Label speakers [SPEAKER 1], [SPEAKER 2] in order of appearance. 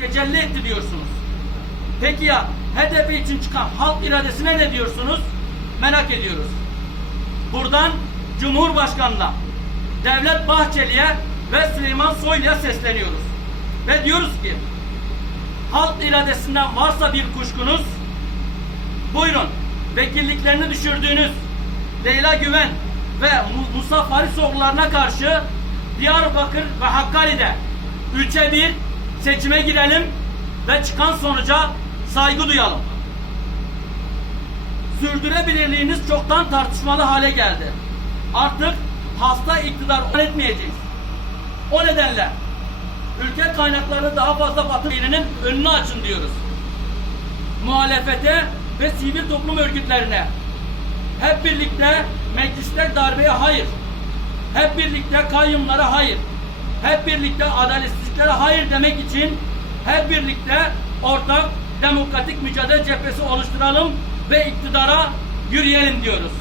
[SPEAKER 1] tecelli etti diyorsunuz. Peki ya HDP için çıkan halk iradesine ne diyorsunuz? Merak ediyoruz. Buradan Cumhurbaşkanı'na, Devlet Bahçeli'ye ve Süleyman Soylu'ya sesleniyoruz. Ve diyoruz ki halk iradesinden varsa bir kuşkunuz buyurun vekilliklerini düşürdüğünüz Leyla Güven ve Mu- Musa Farisoğullarına karşı Diyarbakır ve Hakkari'de üçe bir seçime girelim ve çıkan sonuca saygı duyalım. Sürdürebilirliğiniz çoktan tartışmalı hale geldi. Artık hasta iktidar etmeyeceğiz. O nedenle ülke kaynaklarını daha fazla batı birinin önünü açın diyoruz. Muhalefete ve sivil toplum örgütlerine hep birlikte mecliste darbeye hayır. Hep birlikte kayyumlara hayır. Hep birlikte adaletsizliklere hayır demek için hep birlikte ortak demokratik mücadele cephesi oluşturalım ve iktidara yürüyelim diyoruz.